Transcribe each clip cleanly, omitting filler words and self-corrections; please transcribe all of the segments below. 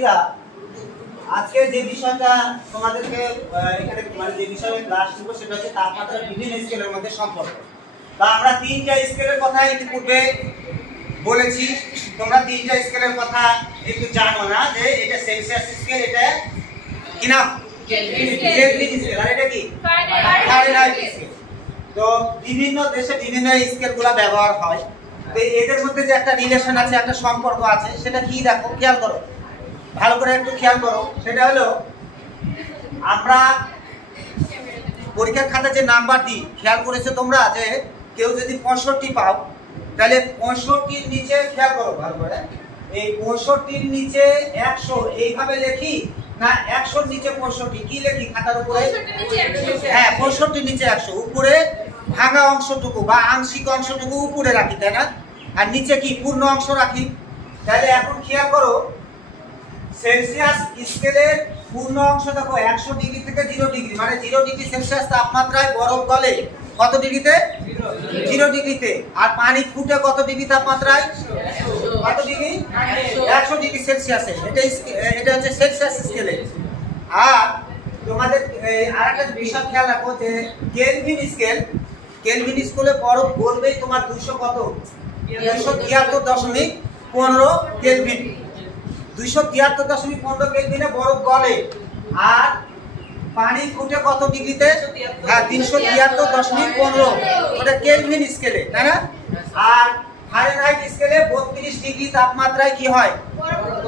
শিক্ষার্থীরা আজকে যে বিষয়টা তোমাদেরকে এখানে মানে যে বিষয়ে ক্লাস নিব সেটা হচ্ছে তাপমাত্রা বিভিন্ন স্কেলের মধ্যে সম্পর্ক। তা আমরা তিনটা স্কেলের কথা ইতিপূর্বে বলেছি, তোমরা তিনটা স্কেলের কথা একটু জানো না, যে এটা সেলসিয়াস স্কেল, এটা কি নাম কেলভিন স্কেল, আর এটা কি ফারেনহাইট স্কেল। তো বিভিন্ন দেশে বিভিন্ন স্কেলগুলো ব্যবহার হয়। তো এদের মধ্যে যে একটা রিলেশন আছে, একটা সম্পর্ক আছে, সেটা কি দেখো, খেয়াল করো, ভালো করে একটু খেয়াল করো। সেটা হলো আমরা পরীক্ষার খাতায় যে নাম্বার দিই, খেয়াল করেছো তোমরা যে কেউ যদি 65 পাও, তাহলে 65-র নিচে খেয়াল করো ভালো করে, এই 65-র নিচে 100 এইভাবে লিখি না 100-র নিচে 65 কি লিখি খাতার উপরে? হ্যাঁ, 65-র নিচে 100, উপরে ভাঙা অংশটুকু বা আংশিক অংশটুকু উপরে রাখি, তাই না? আর নিচে কি পূর্ণ অংশ রাখি। তাহলে এখন খেয়াল করো, সেলসিয়াস স্কেলের পূর্ণ অংশ দেখো 100 ডিগ্রি থেকে 0 ডিগ্রি, মানে 0 ডিগ্রি সেলসিয়াস তাপমাত্রায় বরফ গলে কত ডিগ্রিতে? 0 ডিগ্রিতে। আর পানি ফুটে কত ডিগ্রি তাপমাত্রায়? কত ডিগ্রি? 100 ডিগ্রি সেলসিয়াসে। এটা হচ্ছে সেলসিয়াস স্কেলে। আর তোমাদের আরেকটা বিষয় খেয়াল রাখো যে কেলভিন স্কেলে বরফ গলবেই তোমার 200 কত? 273.15 কেলভিন। 273.15 কেলভিনে বরফ গলে। আর পানি ফুটে কত ডিগ্রিতে? হ্যাঁ, 373.15, ওটা কেলভিন স্কেলে, তাই না? আর ফারেনহাইট স্কেলে 32 ডিগ্রি তাপমাত্রায় কি হয়?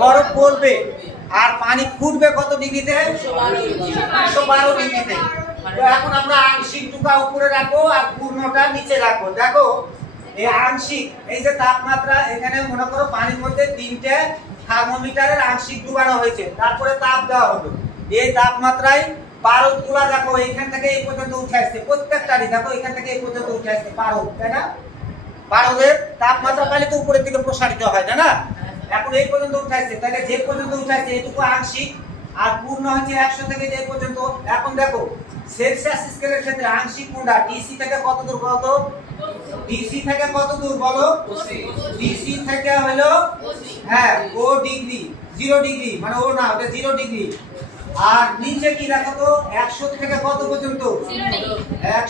বরফ গলবে। আর পানি ফুটবে কত ডিগ্রিতে? 112 ডিগ্রিতে। তো এখন আমরা আংশিক টুকা উপরে রাখবো আর পূর্ণটা নিচে রাখবো। দেখো এই আংশিক, এই যে তাপমাত্রা, এখানে মনে করো পানির মধ্যে 3টে থার্মোমিটারের আংশিক ডুবানো হয়েছে, তারপরে তাপ দেওয়া হলো। এই তাপমাত্রায় পারদগুলা দেখো এখান থেকে এই পর্যন্ত উঠে আসছে, প্রত্যেকটারই দেখো এখান থেকে এই পর্যন্ত উঠে আসছে পারদ, তাই না? পারদের তাপমাত্রা পাইলে তো উপরের দিকে প্রসারিত হয়, তাই না? এখন এই পর্যন্ত উঠে আসছে, তাহলে যে পর্যন্ত উঠে আসছে এটুকু আংশিক, আর পূর্ণ হচ্ছে 100 থেকে যে পর্যন্ত। এখন দেখো সেলসিয়াস স্কেলের ক্ষেত্রে আংশিক কোনটা? ডিসি থেকে কত দূর বলো? ডিসি থেকে কত দূর বলো? ডিসি থেকে হলো হ্যাঁ ও ডিগ্রি, 0 ডিগ্রি, মানে ও না, ওটা 0 ডিগ্রি। আর নিচে কি দেখো তো 100 থেকে কত পর্যন্ত?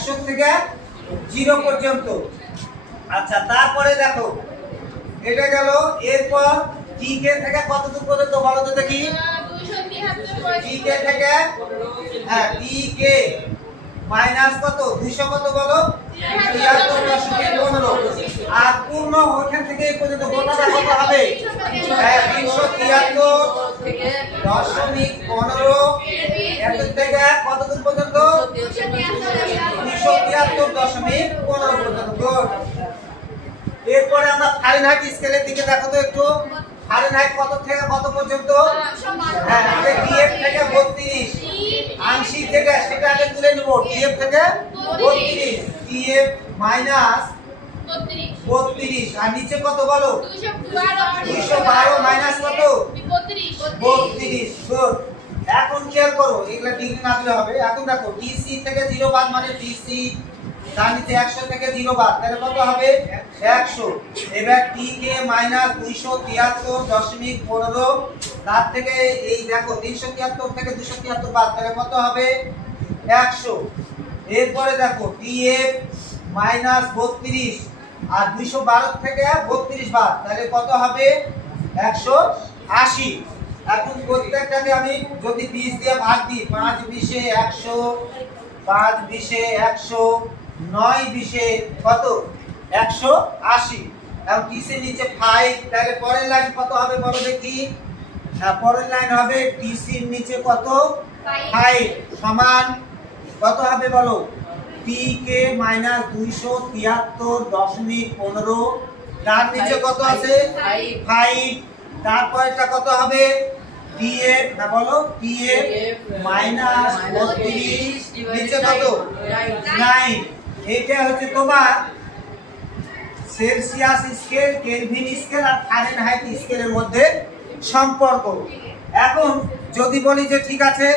100 থেকে 0 পর্যন্ত। আচ্ছা, তারপরে দেখো এটা গেল। এরপর টিকে থেকে কত দূর পর্যন্ত বলো তো দেখি? টিকে থেকে হ্যাঁ টিকে মাইনাস কত? 200 কত বলো? 73.15। আর পূর্ণ ওখান থেকে এই পর্যন্ত গোটাটা কত হবে? হ্যাঁ, 373.15 এত থেকে কত দূর পর্যন্ত? 373.15 পর্যন্ত। গুড। এরপরে আমরা ফারেনহাইট স্কেলের দিকে দেখো তো একটু। ফারেনহাইট কত থেকে কত পর্যন্ত? হ্যাঁ, আমরা ডিএফ থেকে 32, আংশিক থেকে সেটা আগে তুলে নেব। ডিএফ থেকে 32, ডিএফ মাইনাস 32, আর নিচে কত বলো? 212 মাইনাস কত? 32। গুড। এখন খেয়াল করো, এগুলা ডিগ্রি না দিলে হবে। এখন দেখো ডিসি থেকে 0 বাদ, মানে ডিসি, তার নিচে 100 থেকে 0 বাদ, তাহলে কত হবে? 100। এবার টি কে মাইনাস 273.15, তার থেকে এই দেখো 373 থেকে 273 বাদ, তাহলে কত হবে? 100। এরপরে দেখো টি এফ মাইনাস 32, আর 212 থেকে 32 বাদ, তাহলে কত হবে? 180। এখন প্রত্যেকটাকে আমি যদি 20 দিয়ে ভাগ দিই, 5 20 100, 5 20 100, 9 20 কত? 180। এখন টিসি নিচে 5, তাহলে পরের লাইন কত হবে বলো দেখি? হ্যাঁ, পরের লাইন হবে টিসির নিচে কত? 5 সমান কত হবে বলো? টি কে মাইনাস 273.15, তার নিচে কত আছে? 5। তারপরটা কত হবে? টিএফ না বলো? টিএফ মাইনাস 32, নিচে কত? 9। এটা হচ্ছে তোমার সেলসিয়াস স্কেল, কেলভিন স্কেল আর ফারেনহাইট স্কেলের মধ্যে সম্পর্ক। এখন যদি বলি যে ঠিক আছে,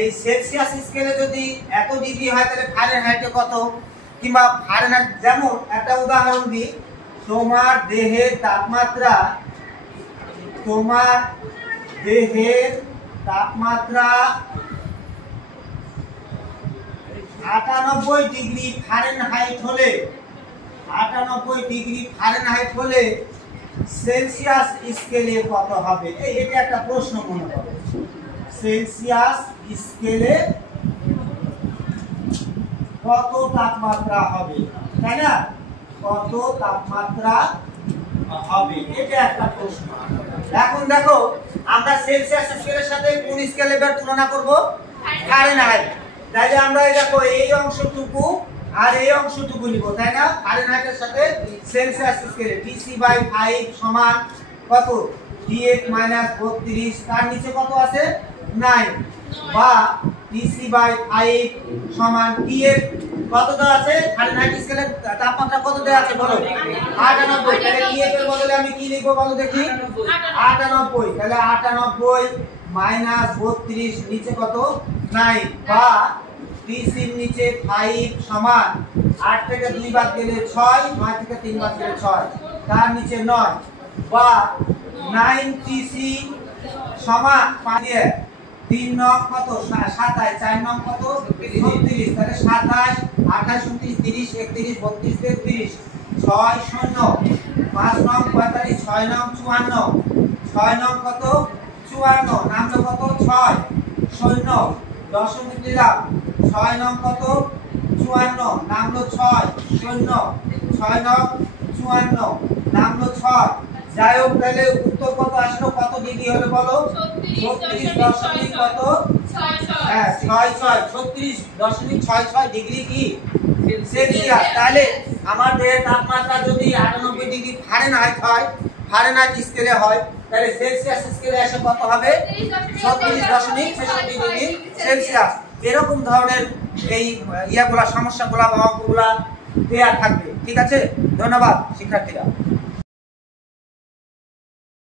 এই সেলসিয়াস স্কেলে যদি এত ডিগ্রি হয়, তাহলে ফারেনহাইটে কত? কিংবা ফারেনহাইট, যেমন একটা উদাহরণ দিই, তোমার দেহের তাপমাত্রা, তোমার দেহের তাপমাত্রা 98 ডিগ্রি ফারেনহাইট হলে 98 ডিগ্রি ফারেনহাইট হলে সেলসিয়াস স্কেলে কত হবে? এটা একটা প্রশ্ন মনে করো। সেলসিয়াস স্কেলে কত তাপমাত্রা হবে, তাই না? কত তাপমাত্রা হবে, এটা একটা প্রশ্ন। এখন দেখো আমরা সেলসিয়াস স্কেলের সাথে কোন স্কেলে তুলনা করব? ফারেনহাইট। তাইলে আমরা দেখো এই অংশটুকু আর এই অংশটুকু নিব, তাই না? ফারেনহাইটের সাথে সেলসিয়াস স্কেলে Tc/5 সমান কত? T1 - 32, তার নিচে কত আছে? 9, বা Tc/5 সমান T1 কত দেওয়া আছে? ফারেনহাইট স্কেলের তাপমাত্রা কত দেওয়া আছে বলো? 98। তাহলে T1 এর বদলে আমি কি লিখব বলো দেখি? 98। তাহলে 98 - 32 নিচে কত? 9, বা Tc এর নিচে 5 সমান 8 থেকে 2 বাদ গেলে 6, 9 থেকে 3 বাদ গেলে 6, তার নিচে 9, বা 9 Tc সমান 5 3 নং কত? 27, 4 নং কত? 36। তাহলে 27, 28, 29, 30, 31, 32, 33, 6 0, 5 নং 45, 6 নং 54, 6 নং কত? 54, নামলো কত? 6 0, দশমিক দিলাম, 6 নং কত? 54, নামলো 6 0, 6 নং 54, নামলো 6। যাই হোক, তাহলে উত্তর কত আসলো? কত ডিগ্রি হলো বলো? 36 কত? 36.66 ডিগ্রি কি সেলসিয়াস। তাহলে আমার দেহের তাপমাত্রা যদি 98 ডিগ্রি ফারেনহাইট হয়, ফারেনহাইট স্কেলে হয়, তাহলে সেলসিয়াস স্কেলে এসে কত হবে? 36.66 ডিগ্রি সেলসিয়াস। এরকম ধরনের এই সমস্যাগুলা বা অঙ্কগুলা দেয়া থাকবে। ঠিক আছে, ধন্যবাদ শিক্ষার্থীরা।